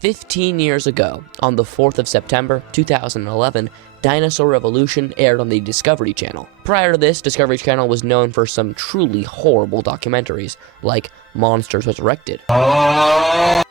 15 years ago, on the 4th of September 2011, Dinosaur Revolution aired on the Discovery Channel. Prior to this, Discovery Channel was known for some truly horrible documentaries, like Monsters Resurrected.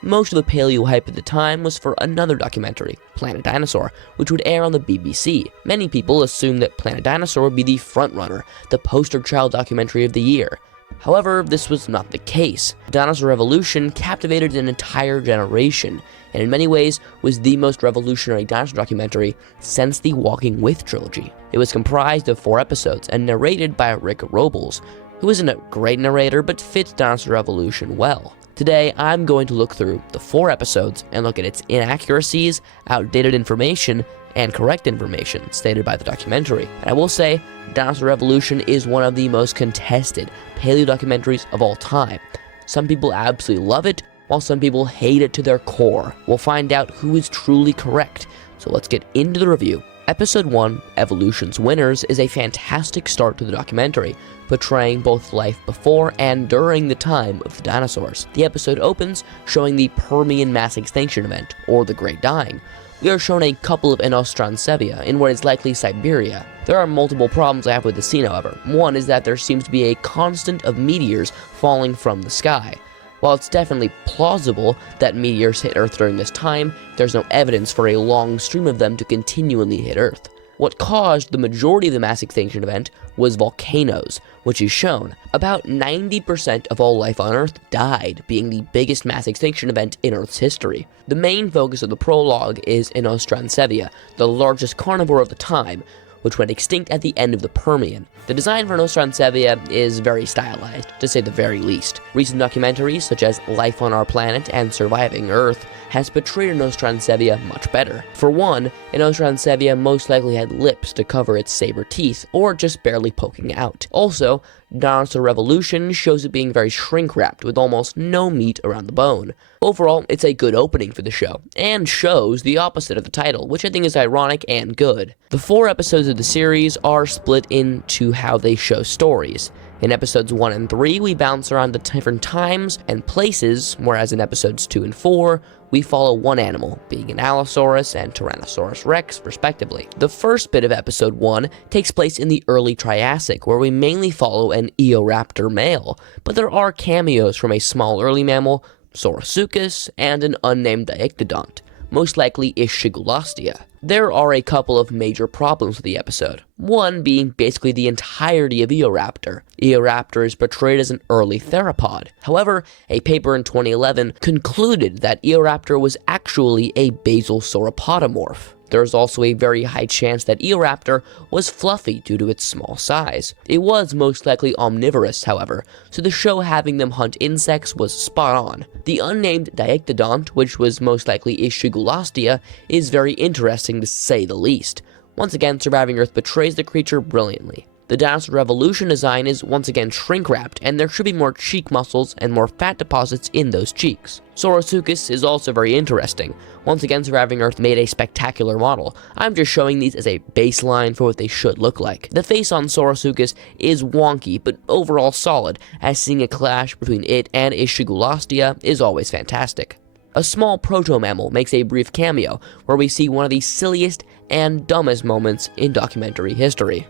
Most of the paleo hype at the time was for another documentary, Planet Dinosaur, which would air on the BBC. Many people assumed that Planet Dinosaur would be the frontrunner, the poster child documentary of the year. However, this was not the case. Dinosaur Revolution captivated an entire generation, and in many ways was the most revolutionary dinosaur documentary since the Walking With trilogy. It was comprised of 4 episodes and narrated by Rick Robles, who isn't a great narrator but fits Dinosaur Revolution well. Today, I'm going to look through the 4 episodes and look at its inaccuracies, outdated information, and correct information stated by the documentary. And I will say, Dinosaur Revolution is one of the most contested paleo documentaries of all time. Some people absolutely love it, while some people hate it to their core. We'll find out who is truly correct, so let's get into the review. Episode 1, Evolution's Winners, is a fantastic start to the documentary, portraying both life before and during the time of the dinosaurs. The episode opens showing the Permian mass extinction event, or the Great Dying. We are shown a couple of Inostrancevia in what is likely Siberia. There are multiple problems I have with the scene, however. One is that there seems to be a constant of meteors falling from the sky. While it's definitely plausible that meteors hit Earth during this time, there's no evidence for a long stream of them to continually hit Earth. What caused the majority of the mass extinction event was volcanoes, which is shown. About 90% of all life on Earth died, being the biggest mass extinction event in Earth's history. The main focus of the prologue is Inostrancevia, the largest carnivore of the time, which went extinct at the end of the Permian. The design for Inostrancevia is very stylized, to say the very least. Recent documentaries such as Life on Our Planet and Surviving Earth has portrayed Inostrancevia much better. For one, Inostrancevia most likely had lips to cover its saber teeth, or just barely poking out. Also, Dinosaur Revolution shows it being very shrink-wrapped, with almost no meat around the bone. Overall, it's a good opening for the show, and shows the opposite of the title, which I think is ironic and good. The 4 episodes of the series are split into how they show stories. In episodes 1 and 3, we bounce around to different times and places, whereas in episodes 2 and 4, we follow one animal, being an Allosaurus and Tyrannosaurus Rex, respectively. The first bit of episode 1 takes place in the early Triassic, where we mainly follow an Eoraptor male, but there are cameos from a small early mammal, Saurosuchus, and an unnamed Dictodont, most likely Ischigulastia. There are a couple of major problems with the episode, one being basically the entirety of Eoraptor. Eoraptor is portrayed as an early theropod. However, a paper in 2011 concluded that Eoraptor was actually a basal sauropodomorph. There is also a very high chance that Eoraptor was fluffy due to its small size. It was most likely omnivorous, however, so the show having them hunt insects was spot on. The unnamed Dictodont, which was most likely Ischigulastia, is very interesting to say the least. Once again, Surviving Earth portrays the creature brilliantly. The Dinosaur Revolution design is once again shrink-wrapped, and there should be more cheek muscles and more fat deposits in those cheeks. Saurosuchus is also very interesting. Once again, Surviving Earth made a spectacular model. I'm just showing these as a baseline for what they should look like. The face on Saurosuchus is wonky, but overall solid, as seeing a clash between it and Ischigulastia is always fantastic. A small proto-mammal makes a brief cameo, where we see one of the silliest and dumbest moments in documentary history.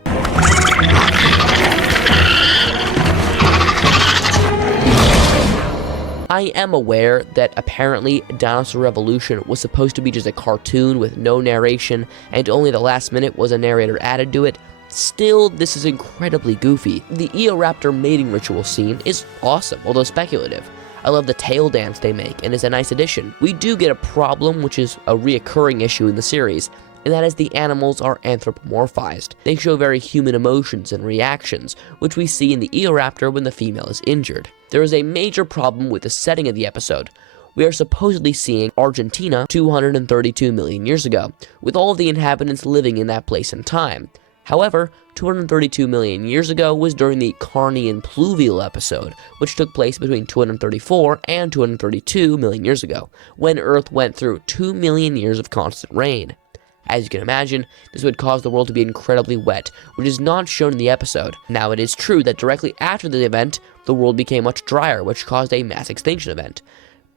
I am aware that apparently Dinosaur Revolution was supposed to be just a cartoon with no narration, and only the last minute was a narrator added to it. Still, this is incredibly goofy. The Eoraptor mating ritual scene is awesome, although speculative. I love the tail dance they make, and is a nice addition. We do get a problem, which is a reoccurring issue in the series, and that is the animals are anthropomorphized. They show very human emotions and reactions, which we see in the Eoraptor when the female is injured. There is a major problem with the setting of the episode. We are supposedly seeing Argentina 232 million years ago, with all of the inhabitants living in that place and time. However, 232 million years ago was during the Carnian Pluvial episode, which took place between 234 and 232 million years ago, when Earth went through 2 million years of constant rain. As you can imagine, this would cause the world to be incredibly wet, which is not shown in the episode. Now, it is true that directly after the event, the world became much drier, which caused a mass extinction event.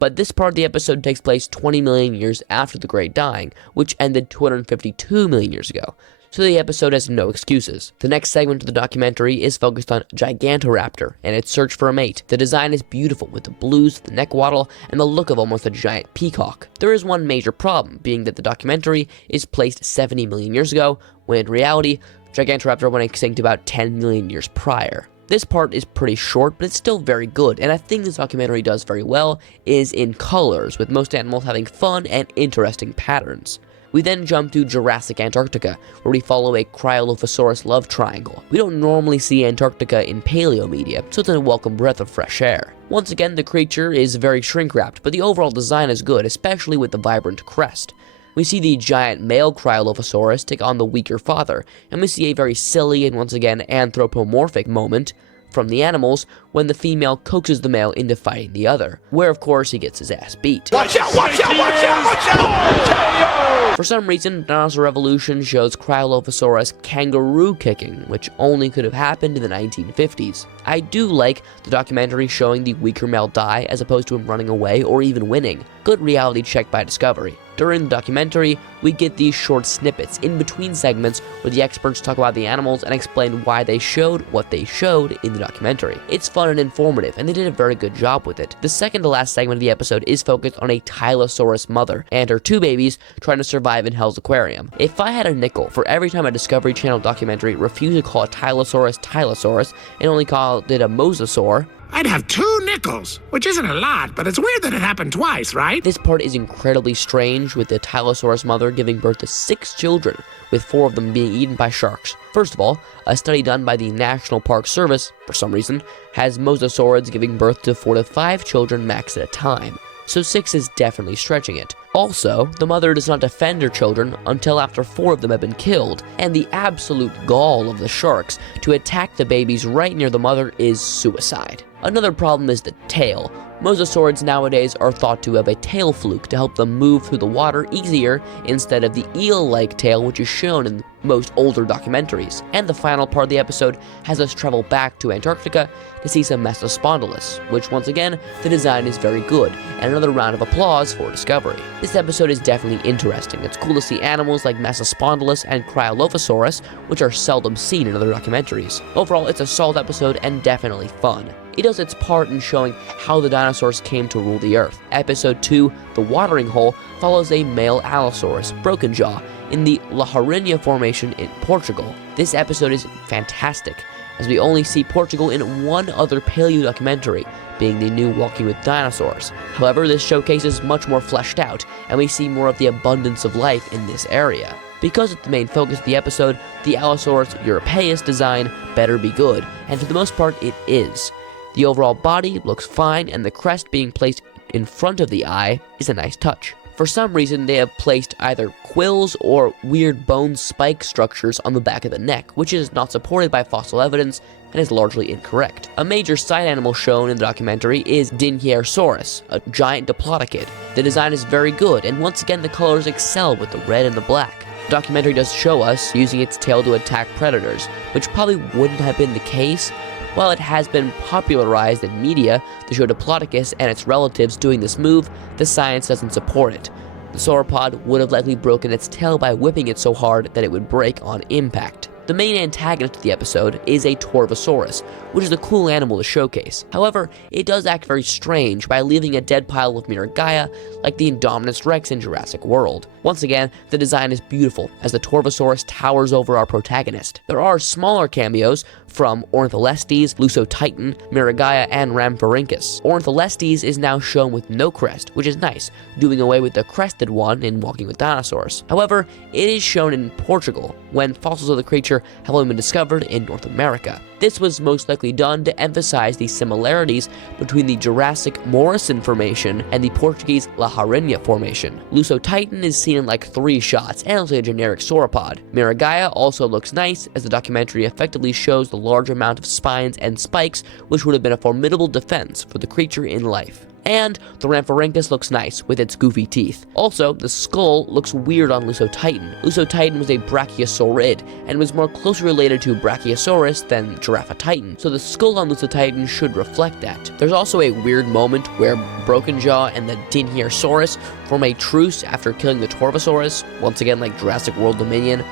But this part of the episode takes place 20 million years after the Great Dying, which ended 252 million years ago. So the episode has no excuses. The next segment of the documentary is focused on Gigantoraptor and its search for a mate. The design is beautiful with the blues, the neck waddle, and the look of almost a giant peacock. There is one major problem, being that the documentary is placed 70 million years ago, when in reality, Gigantoraptor went extinct about 10 million years prior. This part is pretty short, but it's still very good, and a thing this documentary does very well is in colors, with most animals having fun and interesting patterns. We then jump to Jurassic Antarctica, where we follow a Cryolophosaurus love triangle. We don't normally see Antarctica in paleo media, so it's a welcome breath of fresh air. Once again, the creature is very shrink-wrapped, but the overall design is good, especially with the vibrant crest. We see the giant male Cryolophosaurus take on the weaker father, and we see a very silly and once again anthropomorphic moment from the animals when the female coaxes the male into fighting the other, where of course he gets his ass beat. Watch out, watch out, watch out, watch out! For some reason, Dinosaur Revolution shows Cryolophosaurus kangaroo kicking, which only could have happened in the 1950s. I do like the documentary showing the weaker male die as opposed to him running away or even winning. Good reality check by Discovery. During the documentary, we get these short snippets in between segments where the experts talk about the animals and explain why they showed what they showed in the documentary. It's fun and informative, and they did a very good job with it. The second to last segment of the episode is focused on a Tylosaurus mother and her two babies trying to survive in Hell's Aquarium. If I had a nickel for every time a Discovery Channel documentary refused to call a Tylosaurus and only called it a mosasaur, I'd have 2 nickels, which isn't a lot, but it's weird that it happened twice, right? This part is incredibly strange, with the Tylosaurus mother giving birth to 6 children, with 4 of them being eaten by sharks. First of all, a study done by the National Park Service, for some reason, has mosasaurids giving birth to 4 to 5 children max at a time. So 6 is definitely stretching it. Also, the mother does not defend her children until after 4 of them have been killed, and the absolute gall of the sharks to attack the babies right near the mother is suicide. Another problem is the tail. Mosasaurids nowadays are thought to have a tail fluke to help them move through the water easier instead of the eel-like tail which is shown in most older documentaries. And the final part of the episode has us travel back to Antarctica to see some Mesospondylus, which once again, the design is very good, and another round of applause for Discovery. This episode is definitely interesting. It's cool to see animals like Mesospondylus and Cryolophosaurus, which are seldom seen in other documentaries. Overall, it's a solid episode and definitely fun. It does its part in showing how the dinosaurs came to rule the Earth. Episode 2, The Watering Hole, follows a male Allosaurus, Broken Jaw, in the La Rainha Formation in Portugal. This episode is fantastic, as we only see Portugal in one other paleo documentary, being the new Walking with Dinosaurs. However, this showcase is much more fleshed out, and we see more of the abundance of life in this area. Because it's the main focus of the episode, the Allosaurus europaeus design better be good, and for the most part it is. The overall body looks fine, and the crest being placed in front of the eye is a nice touch. For some reason, they have placed either quills or weird bone spike structures on the back of the neck, which is not supported by fossil evidence and is largely incorrect. A major side animal shown in the documentary is Dinosaurus, a giant diplodocid. The design is very good, and once again the colors excel with the red and the black. The documentary does show us using its tail to attack predators, which probably wouldn't have been the case. While it has been popularized in media to show Diplodocus and its relatives doing this move, the science doesn't support it. The sauropod would have likely broken its tail by whipping it so hard that it would break on impact. The main antagonist of the episode is a Torvosaurus, which is a cool animal to showcase. However, it does act very strange by leaving a dead pile of Miragaia like the Indominus Rex in Jurassic World. Once again, the design is beautiful as the Torvosaurus towers over our protagonist. There are smaller cameos from Ornitholestes, Lusotitan, Miragaia, and Rhamphorhynchus. Ornitholestes is now shown with no crest, which is nice, doing away with the crested one in Walking with Dinosaurs. However, it is shown in Portugal, when fossils of the creature have only been discovered in North America. This was most likely done to emphasize the similarities between the Jurassic Morrison Formation and the Portuguese La Rainha Formation. Lusotitan is seen in like 3 shots and looks like a generic sauropod. Miragaia also looks nice, as the documentary effectively shows the large amount of spines and spikes, which would have been a formidable defense for the creature in life. And the Rhamphorhynchus looks nice with its goofy teeth. Also, the skull looks weird on Lusotitan. Lusotitan was a brachiosaurid and was more closely related to Brachiosaurus than Giraffatitan, so the skull on Lusotitan should reflect that. There's also a weird moment where Broken Jaw and the Dinherosaurus form a truce after killing the Torvosaurus, once again like Jurassic World Dominion.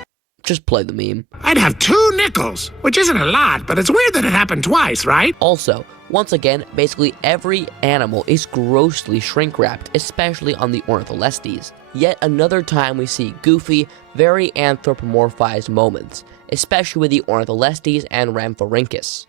Just play the meme. I'd have 2 nickels, which isn't a lot, but it's weird that it happened twice, right? Also, once again, basically every animal is grossly shrink-wrapped, especially on the Ornitholestes. Yet another time we see goofy, very anthropomorphized moments, especially with the Ornitholestes and Rhamphorhynchus.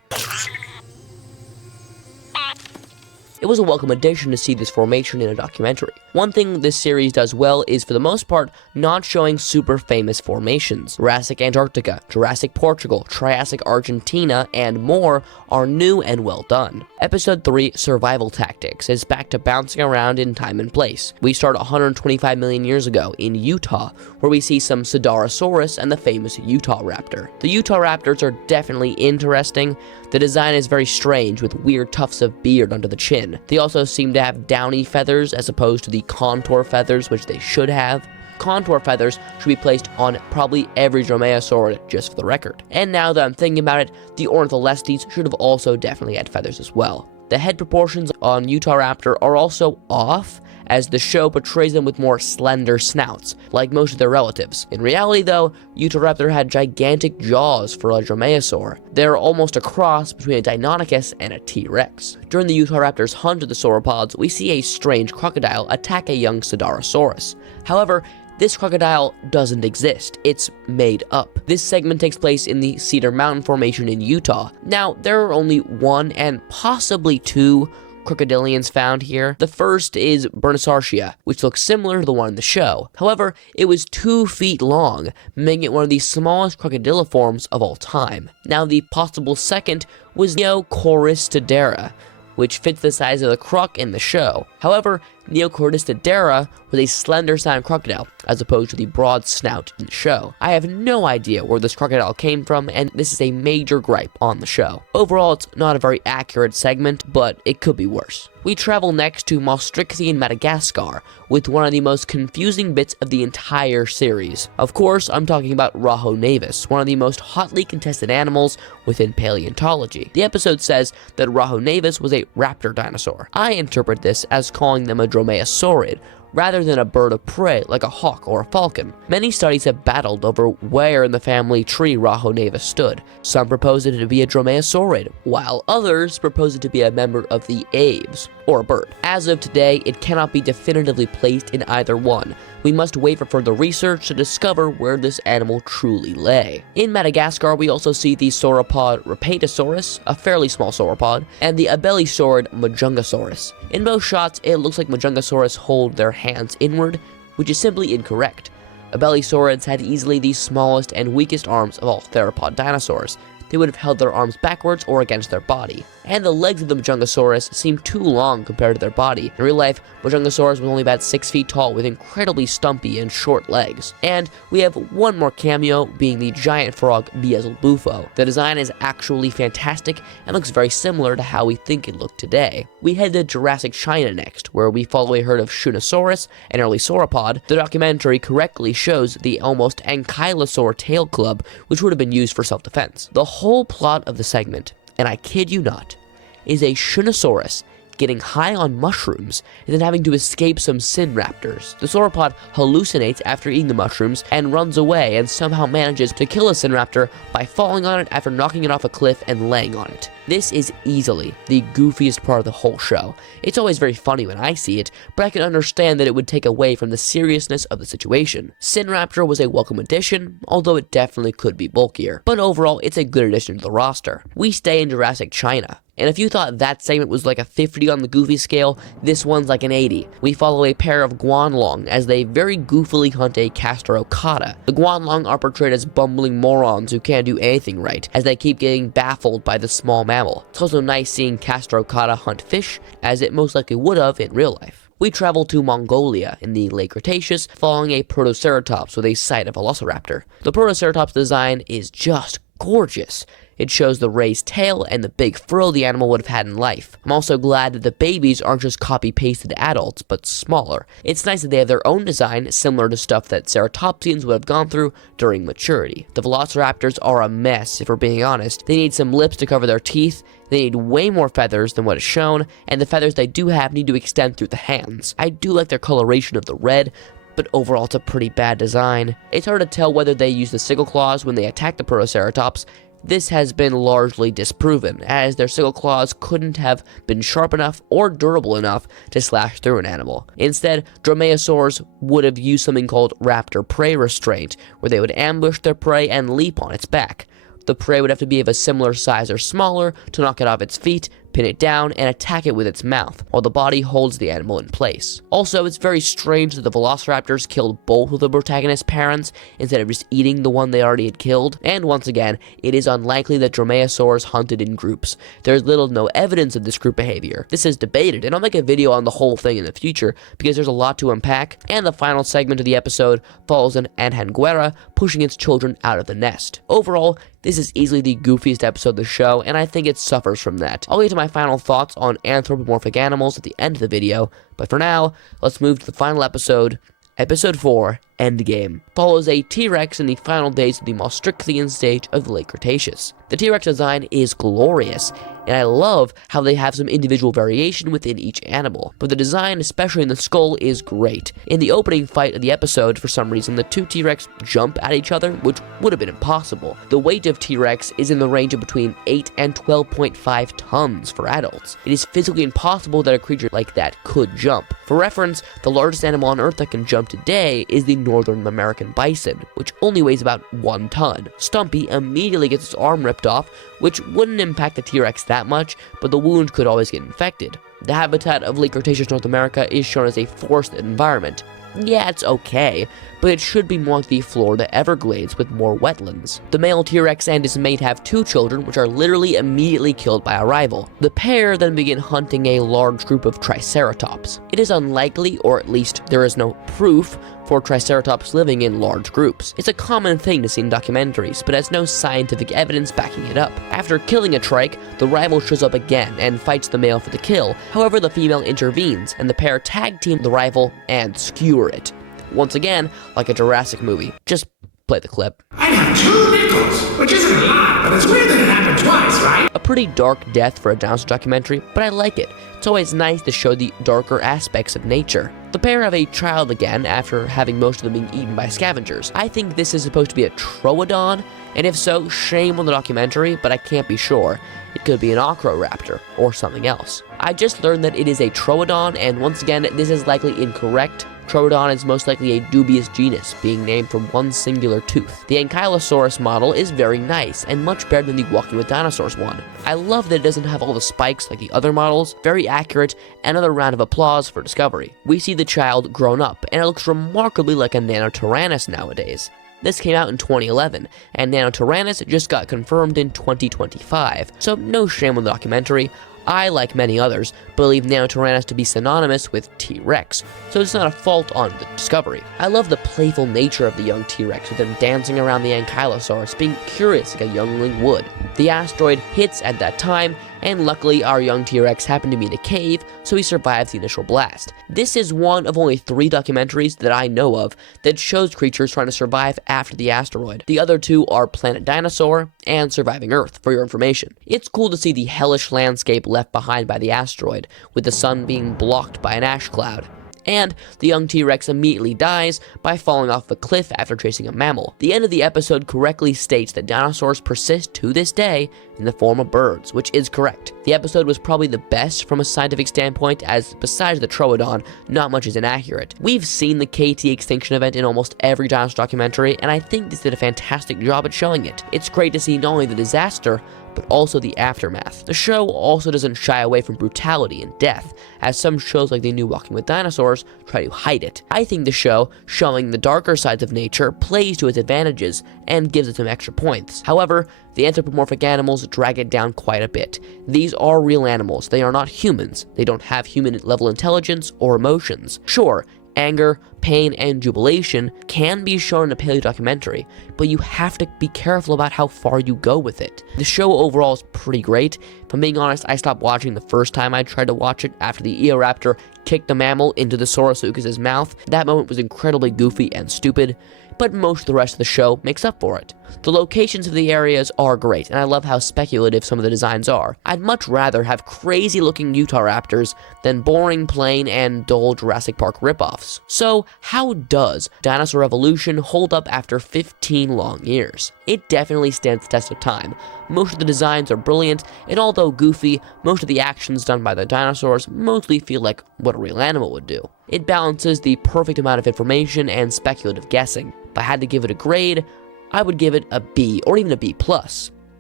It was a welcome addition to see this formation in a documentary. One thing this series does well is, for the most part, not showing super famous formations. Jurassic Antarctica, Jurassic Portugal, Triassic Argentina, and more are new and well done. Episode 3, Survival Tactics, is back to bouncing around in time and place. We start 125 million years ago in Utah, where we see some Sidarosaurus and the famous Utah raptor. The Utah raptors are definitely interesting. The design is very strange, with weird tufts of beard under the chin. They also seem to have downy feathers as opposed to the contour feathers, which they should have. Contour feathers should be placed on probably every dromaeosaurid, just for the record. And now that I'm thinking about it, the Ornitholestes should have also definitely had feathers as well. The head proportions on Utahraptor are also off, as the show portrays them with more slender snouts, like most of their relatives. In reality though, Utahraptor had gigantic jaws for a dromaeosaur. They're almost a cross between a Deinonychus and a T-Rex. During the Utahraptor's hunt of the sauropods, we see a strange crocodile attack a young Sidarosaurus. However, this crocodile doesn't exist. It's made up. This segment takes place in the Cedar Mountain Formation in Utah. Now, there are only 1 and possibly 2 crocodilians found here. The first is Bernissartia, which looks similar to the one in the show. However, it was 2 feet long, making it one of the smallest crocodiliforms of all time. Now, the possible second was Neocoristodera, which fits the size of the croc in the show. However, Neocoristodera was a slender-sounded crocodile, as opposed to the broad snout in the show. I have no idea where this crocodile came from, and this is a major gripe on the show. Overall, it's not a very accurate segment, but it could be worse. We travel next to Maastrichtian Madagascar, with one of the most confusing bits of the entire series. Of course, I'm talking about Rhohonavis, one of the most hotly contested animals within paleontology. The episode says that Rhohonavis was a raptor dinosaur. I interpret this as calling them a dromaeosaurid, rather than a bird of prey like a hawk or a falcon. Many studies have battled over where in the family tree Rhohonavis stood. Some propose it to be a dromaeosaurid, while others propose it to be a member of the aves, or a bird. As of today, it cannot be definitively placed in either one. We must wait for further research to discover where this animal truly lay. In Madagascar, we also see the sauropod Rhapatosaurus, a fairly small sauropod, and the abelisaurid Majungasaurus. In both shots, it looks like Majungasaurus hold their hands inward, which is simply incorrect. Abelisaurids had easily the smallest and weakest arms of all theropod dinosaurs. They would have held their arms backwards or against their body. And the legs of the Majungasaurus seemed too long compared to their body. In real life, Majungasaurus was only about 6 feet tall with incredibly stumpy and short legs. And we have one more cameo, being the giant frog Beelzebufo. The design is actually fantastic and looks very similar to how we think it looked today. We head to Jurassic China next, where we follow a herd of Shunosaurus, an early sauropod. The documentary correctly shows the almost ankylosaur tail club, which would have been used for self-defense. The whole plot of the segment, and I kid you not, is a Shunosaurus getting high on mushrooms and then having to escape some synraptors. The sauropod hallucinates after eating the mushrooms and runs away, and somehow manages to kill a synraptor by falling on it after knocking it off a cliff and laying on it. This is easily the goofiest part of the whole show. It's always very funny when I see it, but I can understand that it would take away from the seriousness of the situation. Synraptor was a welcome addition, although it definitely could be bulkier. But overall, it's a good addition to the roster. We stay in Jurassic China. And if you thought that segment was like a 50 on the goofy scale, this one's like an 80. We follow a pair of Guanlong as they very goofily hunt a Casterocata. The Guanlong are portrayed as bumbling morons who can't do anything right, as they keep getting baffled by the small mammal. It's also nice seeing Casterocata hunt fish, as it most likely would have in real life. We travel to Mongolia in the late Cretaceous, following a Protoceratops with a site of Velociraptor. The Protoceratops design is just gorgeous. It shows the raised tail and the big fur the animal would have had in life. I'm also glad that the babies aren't just copy-pasted adults, but smaller. It's nice that they have their own design, similar to stuff that ceratopsians would have gone through during maturity. The velociraptors are a mess, if we're being honest. They need some lips to cover their teeth, they need way more feathers than what is shown, and the feathers they do have need to extend through the hands. I do like their coloration of the red, but overall it's a pretty bad design. It's hard to tell whether they use the sickle claws when they attack the Protoceratops. This has been largely disproven, as their sickle claws couldn't have been sharp enough or durable enough to slash through an animal. Instead, dromaeosaurs would have used something called raptor prey restraint, where they would ambush their prey and leap on its back. The prey would have to be of a similar size or smaller to knock it off its feet, pin it down, and attack it with its mouth, while the body holds the animal in place. Also, it's very strange that the velociraptors killed both of the protagonist's parents instead of just eating the one they already had killed, and once again, it is unlikely that dromaeosaurs hunted in groups. There's little to no evidence of this group behavior. This is debated, and I'll make a video on the whole thing in the future, because there's a lot to unpack, and the final segment of the episode follows an anhanguera pushing its children out of the nest. Overall, this is easily the goofiest episode of the show, and I think it suffers from that. I'll get to my final thoughts on anthropomorphic animals at the end of the video, but for now, let's move to the final episode. Episode 4, Endgame, follows a T-Rex in the final days of the Maastrichtian stage of the late Cretaceous. The T-Rex design is glorious, and I love how they have some individual variation within each animal, but the design, especially in the skull, is great. In the opening fight of the episode, for some reason, the two T-Rex jump at each other, which would have been impossible. The weight of T-Rex is in the range of between 8 and 12.5 tons for adults. It is physically impossible that a creature like that could jump. For reference, the largest animal on Earth that can jump today is the Northern American bison, which only weighs about 1 ton. Stumpy immediately gets his arm ripped off, which wouldn't impact the T-Rex that much, but the wound could always get infected. The habitat of late Cretaceous North America is shown as a forested environment. Yeah, it's okay, but it should be more like the Florida Everglades with more wetlands. The male T-Rex and his mate have 2 children, which are literally immediately killed by a rival. The pair then begin hunting a large group of Triceratops. It is unlikely, or at least there is no proof, for Triceratops living in large groups. It's a common thing to see in documentaries, but has no scientific evidence backing it up. After killing a trike, the rival shows up again and fights the male for the kill. However, the female intervenes, and the pair tag team the rival and skewer it. Once again, like a Jurassic movie. Just play the clip. I have 2 nickels, which isn't a lot, but it's weird that it happened twice, right? A pretty dark death for a dinosaur documentary, but I like it. It's always nice to show the darker aspects of nature. The pair have a child again after having most of them being eaten by scavengers. I think this is supposed to be a troodon, and if so, shame on the documentary, but I can't be sure. It could be an acroraptor or something else. I just learned that it is a troodon, and once again, this is likely incorrect. Troodon is most likely a dubious genus, being named from one singular tooth. The Ankylosaurus model is very nice, and much better than the Walking with Dinosaurs one. I love that it doesn't have all the spikes like the other models, very accurate, and another round of applause for Discovery. We see the child grown up, and it looks remarkably like a Nanotyrannus nowadays. This came out in 2011, and Nanotyrannus just got confirmed in 2025, so no shame on the documentary. I, like many others, believe Nanotyrannus to be synonymous with T-Rex, so it's not a fault on the Discovery. I love the playful nature of the young T-Rex, with them dancing around the Ankylosaurus, being curious like a youngling would. The asteroid hits at that time, and luckily our young T-Rex happened to be in a cave, so he survives the initial blast. This is one of only 3 documentaries that I know of that shows creatures trying to survive after the asteroid. The other 2 are Planet Dinosaur and Surviving Earth, for your information. It's cool to see the hellish landscape left behind by the asteroid, with the sun being blocked by an ash cloud. And the young T-Rex immediately dies by falling off a cliff after chasing a mammal. The end of the episode correctly states that dinosaurs persist to this day in the form of birds, which is correct. The episode was probably the best from a scientific standpoint, as besides the troodon, not much is inaccurate. We've seen the KT extinction event in almost every dinosaur documentary, and I think this did a fantastic job at showing it. It's great to see not only the disaster, but also the aftermath. The show also doesn't shy away from brutality and death, as some shows like the new Walking with Dinosaurs try to hide it. I think the show, showing the darker sides of nature, plays to its advantages and gives it some extra points. However, the anthropomorphic animals drag it down quite a bit. These are real animals, they are not humans. They don't have human-level intelligence or emotions. Sure, Anger, pain, and jubilation can be shown in a paleo documentary, but you have to be careful about how far you go with it. The show overall is pretty great. If I'm being honest, I stopped watching the first time I tried to watch it after the Eoraptor kicked the mammal into the Saurosuchus' mouth. That moment was incredibly goofy and stupid, but most of the rest of the show makes up for it. The locations of the areas are great, and I love how speculative some of the designs are. I'd much rather have crazy-looking Utahraptors than boring, plain, and dull Jurassic Park ripoffs. So, how does Dinosaur Revolution hold up after 15 long years? It definitely stands the test of time. Most of the designs are brilliant, and although goofy, most of the actions done by the dinosaurs mostly feel like what a real animal would do. It balances the perfect amount of information and speculative guessing. If I had to give it a grade, I would give it a B or even a B+.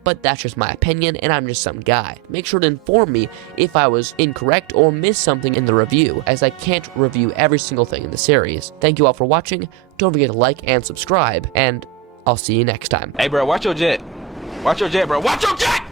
But that's just my opinion, and I'm just some guy. Make sure to inform me if I was incorrect or missed something in the review, as I can't review every single thing in the series. Thank you all for watching, don't forget to like and subscribe, and I'll see you next time. Hey bro, watch your jet. Watch your jet, bro. Watch your jet!